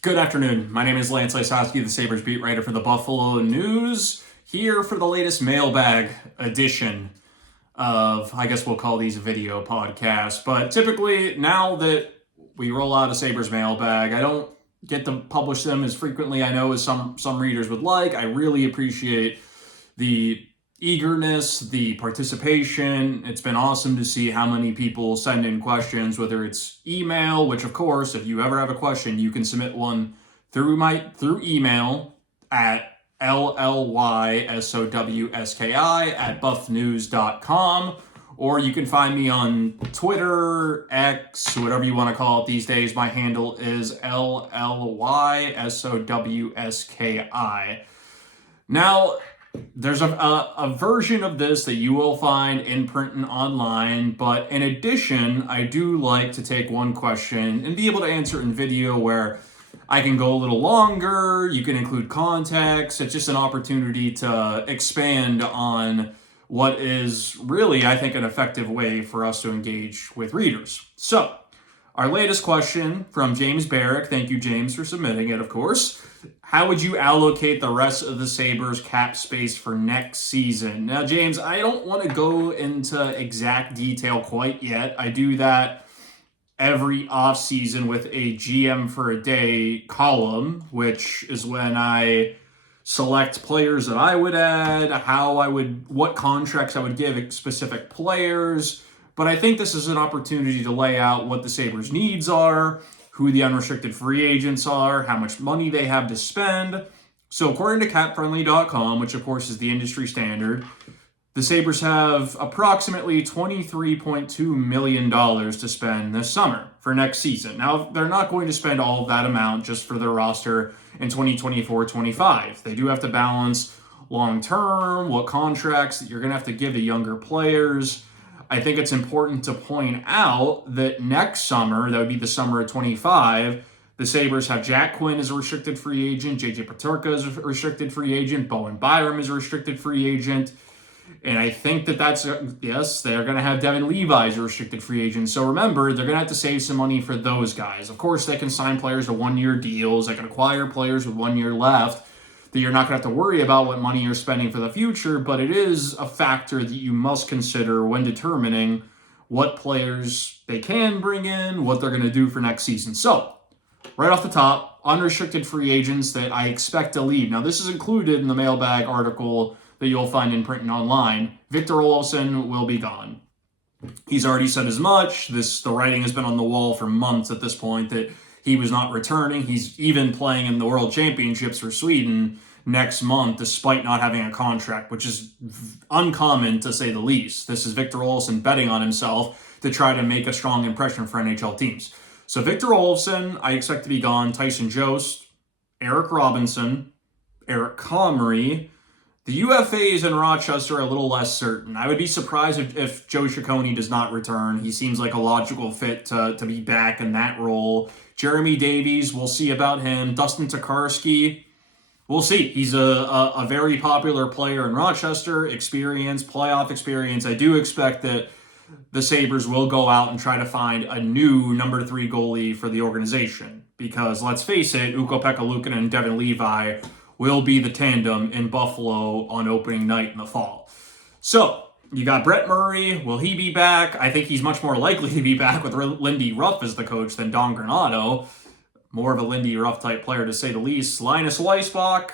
Good afternoon. My name is Lance Lysowski, the Sabres beat writer for the Buffalo News, here for the latest mailbag edition of, I guess we'll call these a video podcast. But typically, now that we roll out a Sabres mailbag, I don't get to publish them as frequently, I know, as some readers would like. I really appreciate the eagerness, the participation. It's been awesome to see how many people send in questions, whether it's email, which of course, if you ever have a question, you can submit one through email at lylsowski@buffnews.com, or you can find me on Twitter, X, whatever you want to call it these days. My handle is lylsowski. Now, there's a version of this that you will find in print and online, but in addition, I do like to take one question and be able to answer it in video where I can go a little longer, you can include context. It's just an opportunity to expand on what is really, I think, an effective way for us to engage with readers. So, our latest question from James Barrick. Thank you, James, for submitting it, of course. How would you allocate the rest of the Sabres cap space for next season? Now, James, I don't want to go into exact detail quite yet. I do that every offseason with a GM for a day column, which is when I select players that I would add, what contracts I would give specific players. But I think this is an opportunity to lay out what the Sabres' needs are, who the unrestricted free agents are, how much money they have to spend. So according to capfriendly.com, which of course is the industry standard, the Sabres have approximately $23.2 million to spend this summer for next season. Now, they're not going to spend all of that amount just for their roster in 2024-25. They do have to balance long-term, what contracts that you're going to have to give to younger players. I think it's important to point out that next summer, that would be the summer of 25, the Sabres have Jack Quinn as a restricted free agent, JJ Peterka as a restricted free agent, Bowen Byram as a restricted free agent. And I think yes, they're going to have Devin Levi as a restricted free agent. So remember, they're going to have to save some money for those guys. Of course, they can sign players to one-year deals. They can acquire players with 1 year left that you're not going to have to worry about what money you're spending for the future, but it is a factor that you must consider when determining what players they can bring in, what they're going to do for next season. So, right off the top, unrestricted free agents that I expect to leave. Now, this is included in the mailbag article that you'll find in print and online. Victor Olofsson will be gone. He's already said as much. The writing has been on the wall for months at this point that he was not returning. He's even playing in the World Championships for Sweden next month, despite not having a contract, which is uncommon to say the least. This is Victor Olofsson betting on himself to try to make a strong impression for NHL teams. So Victor Olofsson, I expect to be gone. Tyson Jost, Eric Robinson, Eric Comrie. The UFAs in Rochester are a little less certain. I would be surprised if Joe Ciccone does not return. He seems like a logical fit to be back in that role. Jeremy Davies, we'll see about him. Dustin Tokarski, we'll see. He's a very popular player in Rochester, playoff experience. I do expect that the Sabres will go out and try to find a new number 3 goalie for the organization. Because let's face it, Ukko-Pekka Luukkonen and Devin Levi will be the tandem in Buffalo on opening night in the fall. So, you got Brett Murray. Will he be back? I think he's much more likely to be back with Lindy Ruff as the coach than Don Granato. More of a Lindy Ruff type player, to say the least. Linus Weissbach,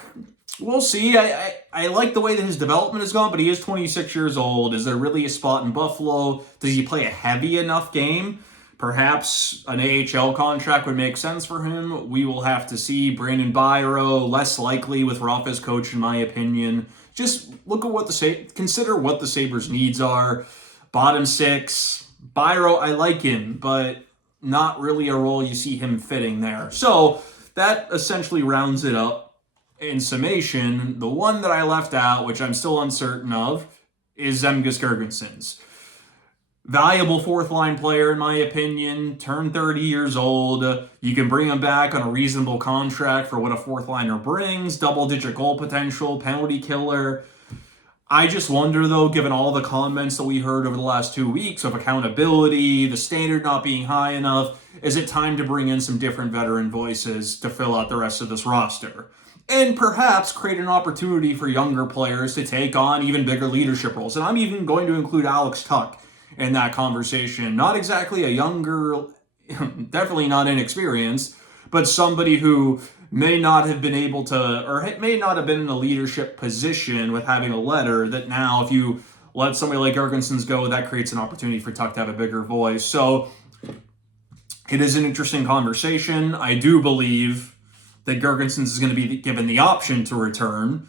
we'll see. I like the way that his development has gone, but he is 26 years old. Is there really a spot in Buffalo? Does he play a heavy enough game? Perhaps an AHL contract would make sense for him. We will have to see. Brandon Byro, less likely with Ruff as coach, in my opinion. Just look at consider what the Sabres' needs are. Bottom 6. Byro, I like him, but not really a role you see him fitting there. So that essentially rounds it up. In summation, the one that I left out, which I'm still uncertain of, is Zemgus Girgensons. Valuable fourth-line player, in my opinion. Turned 30 years old. You can bring him back on a reasonable contract for what a fourth-liner brings. Double-digit goal potential, penalty killer. I just wonder, though, given all the comments that we heard over the last 2 weeks of accountability, the standard not being high enough, is it time to bring in some different veteran voices to fill out the rest of this roster? And perhaps create an opportunity for younger players to take on even bigger leadership roles. And I'm even going to include Alex Tuch in that conversation. Not exactly a younger, definitely not inexperienced, but somebody who may not have been able to, or may not have been in a leadership position with having a letter, that now if you let somebody like Girgensons go, that creates an opportunity for Tuch to have a bigger voice. So it is an interesting conversation. I do believe that Girgensons is going to be given the option to return.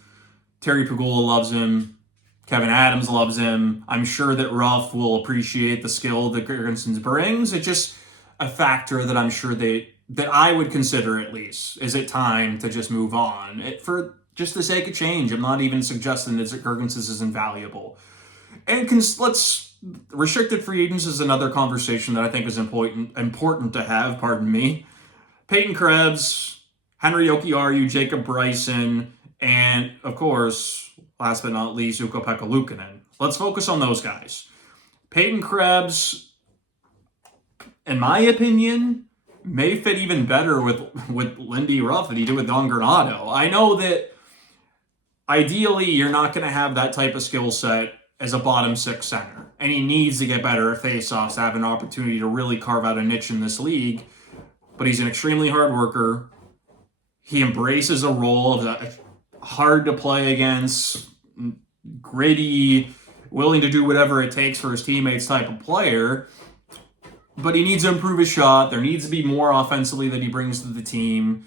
Terry Pegula loves him. Kevyn-Adams loves him. I'm sure that Ruff will appreciate the skill that Girgensons brings. It's just a factor that I'm sure that I would consider, at least. Is it time to just move on? For just the sake of change. I'm not even suggesting that Girgensons is invaluable. And restricted free agents is another conversation that I think is important to have, pardon me. Peyton Krebs, Henry Jokiharju, Jacob Bryson, and, of course, last but not least, Ukko-Pekka Luukkonen. Let's focus on those guys. Peyton Krebs, in my opinion, may fit even better with Lindy Ruff than he did with Don Granato. I know that ideally you're not going to have that type of skill set as a bottom six center, and he needs to get better at faceoffs to have an opportunity to really carve out a niche in this league. But he's an extremely hard worker. He embraces a role of a hard to play against, gritty, willing to do whatever it takes for his teammates type of player. But he needs to improve his shot. There needs to be more offensively that he brings to the team.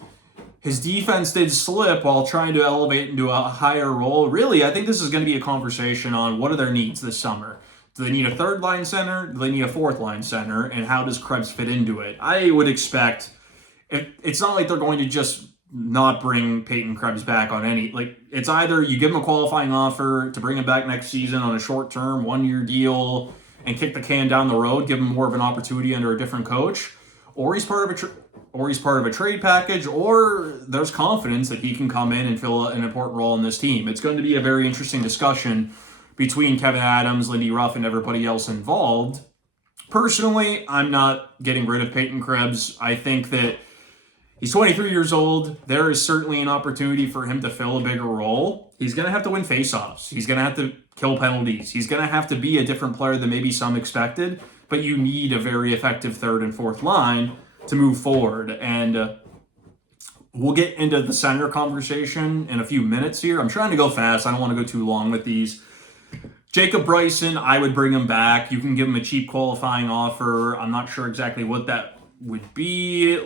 His defense did slip while trying to elevate into a higher role. Really, I think this is going to be a conversation on what are their needs this summer. Do they need a third-line center? Do they need a fourth-line center? And how does Krebs fit into it? I would expect, it's not like they're going to just not bring Peyton Krebs back on any, it's either you give him a qualifying offer to bring him back next season on a short-term, one-year deal and kick the can down the road, give him more of an opportunity under a different coach, or he's part of a trade package, or there's confidence that he can come in and fill an important role in this team. It's going to be a very interesting discussion between Kevyn-Adams, Lindy Ruff, and everybody else involved. Personally, I'm not getting rid of Peyton Krebs. I think that he's 23 years old. There is certainly an opportunity for him to fill a bigger role. He's going to have to win faceoffs. He's going to have to kill penalties. He's going to have to be a different player than maybe some expected, but you need a very effective third and fourth line to move forward. And we'll get into the center conversation in a few minutes here. I'm trying to go fast. I don't want to go too long with these. Jacob Bryson, I would bring him back. You can give him a cheap qualifying offer. I'm not sure exactly what that would be.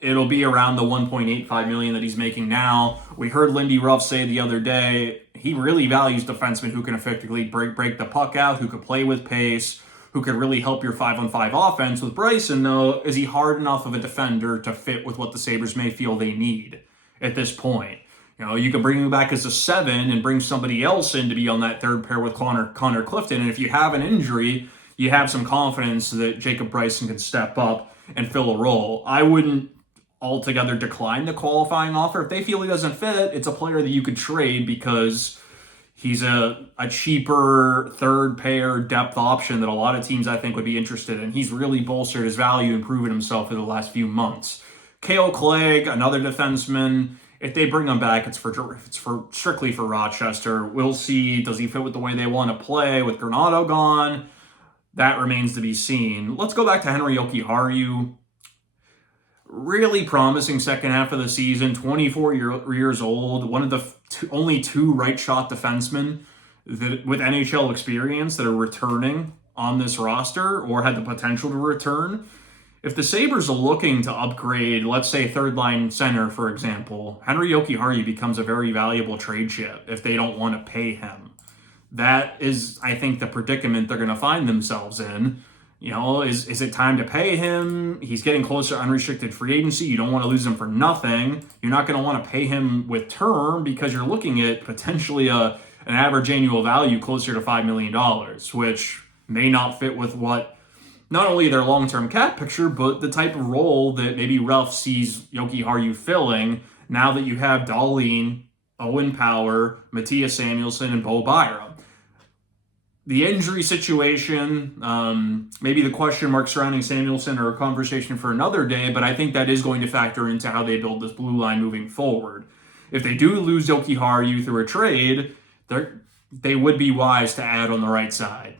It'll be around the $1.85 million that he's making now. We heard Lindy Ruff say the other day he really values defensemen who can effectively break the puck out, who could play with pace, who could really help your 5-on-5 offense. With Bryson, though, is he hard enough of a defender to fit with what the Sabres may feel they need at this point? You can bring him back as a 7 and bring somebody else in to be on that third pair with Connor Clifton. And if you have an injury, you have some confidence that Jacob Bryson can step up and fill a role. I wouldn't altogether decline the qualifying offer. If they feel he doesn't fit, it's a player that you could trade because he's a cheaper third pair depth option that a lot of teams I think would be interested in. He's really bolstered his value and proven himself in the last few months. Kale Clegg, another defenseman. If they bring him back, it's strictly for Rochester. We'll see. Does he fit with the way they want to play with Granato gone? That remains to be seen. Let's go back to Henry Jokiharju. Really promising second half of the season, 24 years old, one of the only two right-shot defensemen with NHL experience that are returning on this roster or had the potential to return. If the Sabres are looking to upgrade, let's say third-line center, for example, Henry Jokiharju becomes a very valuable trade chip if they don't want to pay him. That is, I think, the predicament they're going to find themselves in. Is it time to pay him? He's getting closer to unrestricted free agency. You don't want to lose him for nothing. You're not going to want to pay him with term because you're looking at potentially an average annual value closer to $5 million, which may not fit with what not only their long-term cap picture, but the type of role that maybe Ralph sees Jokiharju filling now that you have Dahlin Owen Power, Matthias Samuelsson, and Bo Byram. The injury situation, maybe the question marks surrounding Samuelsson are a conversation for another day, but I think that is going to factor into how they build this blue line moving forward. If they do lose Jokiharju through a trade, they would be wise to add on the right side.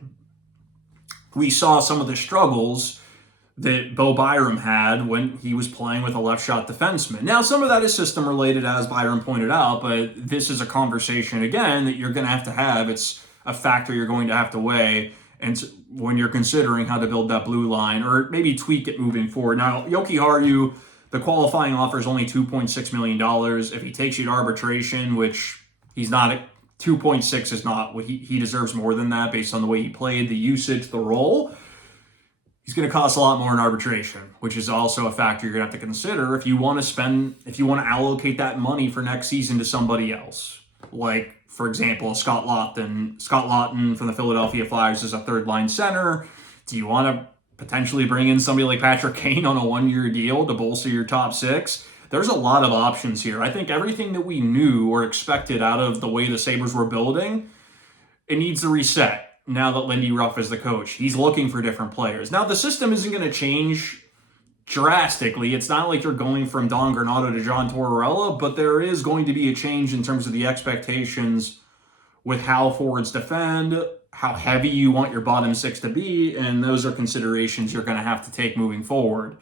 We saw some of the struggles that Bo Byram had when he was playing with a left-shot defenseman. Now, some of that is system-related, as Byram pointed out, but this is a conversation, again, that you're going to have. It's a factor you're going to have to weigh and when you're considering how to build that blue line or maybe tweak it moving forward. Now, Jokiharju, the qualifying offer is only $2.6 million. If he takes you to arbitration, which he's not, 2.6 is not what he deserves more than that based on the way he played, the usage, the role. He's going to cost a lot more in arbitration, which is also a factor you're going to have to consider if you want to allocate that money for next season to somebody else. Like, for example, Scott Laughton from the Philadelphia Flyers is a third-line center. Do you want to potentially bring in somebody like Patrick Kane on a one-year deal to bolster your top six? There's a lot of options here. I think everything that we knew or expected out of the way the Sabres were building, it needs to reset now that Lindy Ruff is the coach. He's looking for different players. Now, the system isn't going to change drastically. It's not like you're going from Don Granato to John Tortorella, but there is going to be a change in terms of the expectations with how forwards defend, how heavy you want your bottom six to be, and those are considerations you're going to have to take moving forward.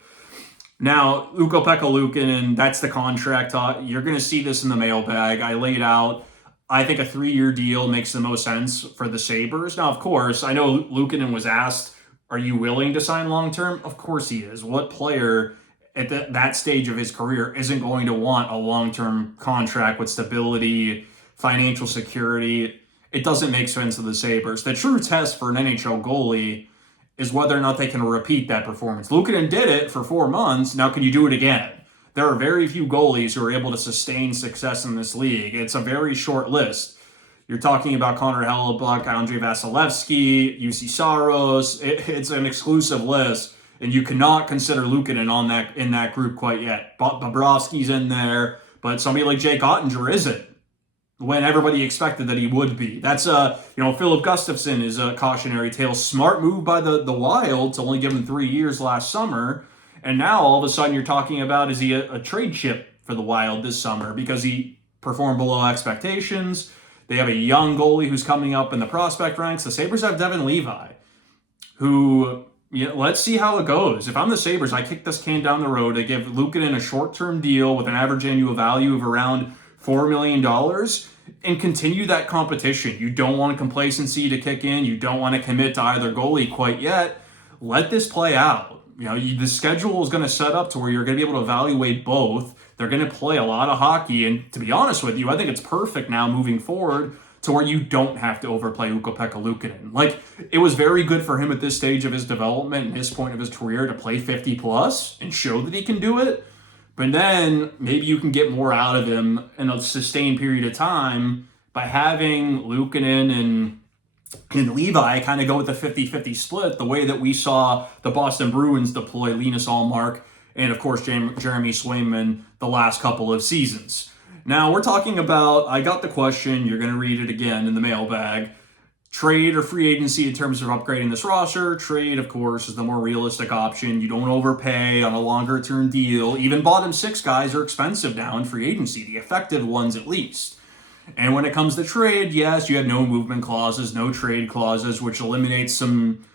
Now, Ukko-Pekka Luukkonen, that's the contract talk. You're going to see this in the mailbag. I laid out, I think a 3-year deal makes the most sense for the Sabres. Now, of course, I know Luukkonen was asked, are you willing to sign long-term? Of course he is. What player at that stage of his career isn't going to want a long-term contract with stability, financial security? It doesn't make sense to the Sabres. The true test for an NHL goalie is whether or not they can repeat that performance. Luukkonen did it for 4 months. Now, can you do it again? There are very few goalies who are able to sustain success in this league. It's a very short list. You're talking about Connor Hellebuyck, Andrei Vasilevsky, UC Saros. It's an exclusive list, and you cannot consider Luukkonen in that group quite yet. Bobrovsky's in there, but somebody like Jake Ottinger isn't, when everybody expected that he would be. That's Philip Gustafsson is a cautionary tale. Smart move by the Wild to only give him 3 years last summer, and now all of a sudden you're talking about, is he a trade chip for the Wild this summer because he performed below expectations? They have a young goalie who's coming up in the prospect ranks. The Sabres have Devin Levi, who, let's see how it goes. If I'm the Sabres, I kick this can down the road. I give Luukkonen a short-term deal with an average annual value of around $4 million and continue that competition. You don't want complacency to kick in. You don't want to commit to either goalie quite yet. Let this play out. The schedule is going to set up to where you're going to be able to evaluate both. They're going to play a lot of hockey, and to be honest with you, I think it's perfect now moving forward to where you don't have to overplay Ukko-Pekka Luukkonen. Like, it was very good for him at this stage of his development and his point of his career to play 50+ and show that he can do it. But then maybe you can get more out of him in a sustained period of time by having Luukkonen and Levi kind of go with the 50-50 split, the way that we saw the Boston Bruins deploy Linus Ullmark and, of course, Jeremy Swayman the last couple of seasons. Now, we're talking about, I got the question, you're going to read it again in the mailbag, trade or free agency in terms of upgrading this roster. Trade, of course, is the more realistic option. You don't overpay on a longer-term deal. Even bottom six guys are expensive now in free agency, the effective ones at least. And when it comes to trade, yes, you have no movement clauses, no trade clauses, which eliminates some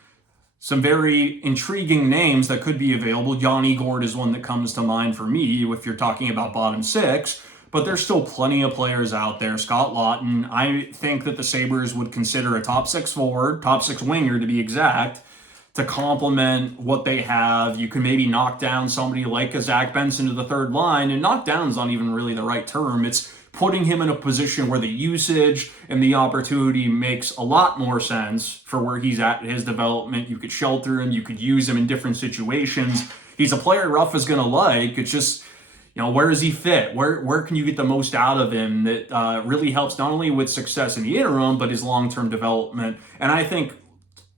very intriguing names that could be available. Yanni Gourde is one that comes to mind for me if you're talking about bottom six, but there's still plenty of players out there. Scott Laughton, I think that the Sabres would consider a top six forward, top six winger to be exact, to complement what they have. You can maybe knock down somebody like a Zach-Benson to the third line, and knock down is not even really the right term. It's putting him in a position where the usage and the opportunity makes a lot more sense for where he's at in his development. You could shelter him. You could use him in different situations. He's a player Ruff is going to like. It's just, where does he fit? Where can you get the most out of him that really helps not only with success in the interim, but his long-term development? And I think,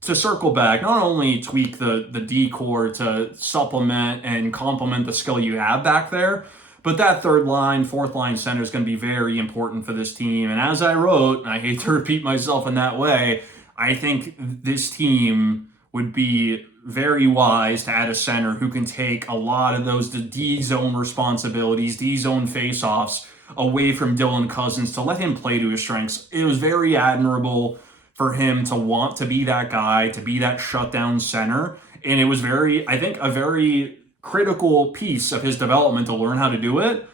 to circle back, not only tweak the D-core to supplement and complement the skill you have back there, But that third line, fourth line center is going to be very important for this team. And as I wrote, and I hate to repeat myself in that way, I think this team would be very wise to add a center who can take a lot of those D-zone responsibilities, D-zone face-offs away from Dylan-Cozens to let him play to his strengths. It was very admirable for him to want to be that guy, to be that shutdown center. And it was very, I think, a very critical piece of his development to learn how to do it.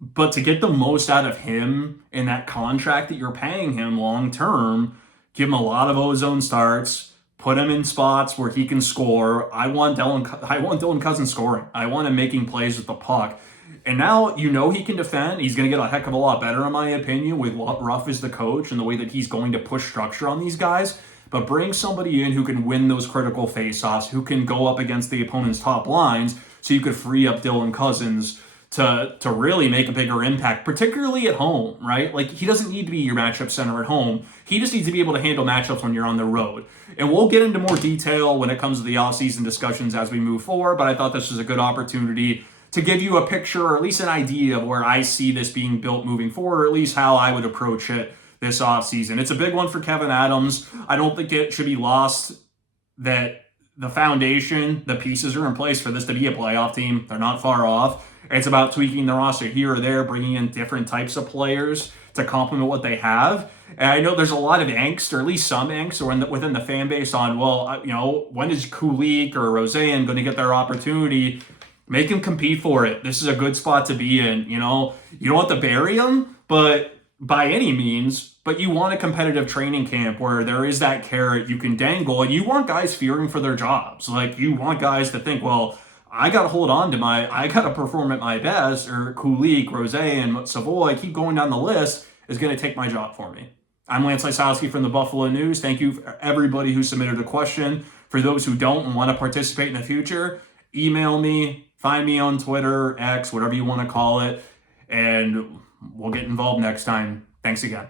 But to get the most out of him in that contract that you're paying him long term, give him a lot of ozone starts, put him in spots where he can score. I want Dylan-Cozens scoring. I want him making plays with the puck. And now you know he can defend. He's going to get a heck of a lot better, in my opinion, with Ruff as the coach and the way that he's going to push structure on these guys. But bring somebody in who can win those critical faceoffs, who can go up against the opponent's top lines, so you could free up Dylan-Cozens to really make a bigger impact, particularly at home, right? Like, he doesn't need to be your matchup center at home. He just needs to be able to handle matchups when you're on the road. And we'll get into more detail when it comes to the offseason discussions as we move forward, but I thought this was a good opportunity to give you a picture, or at least an idea of where I see this being built moving forward, or at least how I would approach it this offseason. It's a big one for Kevyn-Adams. I don't think it should be lost that the foundation, the pieces are in place for this to be a playoff team. They're not far off. It's about tweaking the roster here or there, bringing in different types of players to complement what they have. And I know there's a lot of angst, or at least some angst, within the fan base on, well, when is Kulik or Roseanne going to get their opportunity? Make him compete for it. This is a good spot to be in. You don't want to bury him, but by any means, but you want a competitive training camp where there is that carrot you can dangle, and you want guys fearing for their jobs. Like, you want guys to think, well, I got to hold on to I got to perform at my best, or Kulik, Rose, and Savoy, keep going down the list, is going to take my job for me. I'm Lance Lysowski from the Buffalo News. Thank you for everybody who submitted a question. For those who don't and want to participate in the future, email me, find me on Twitter, X, whatever you want to call it, and we'll get involved next time. Thanks again.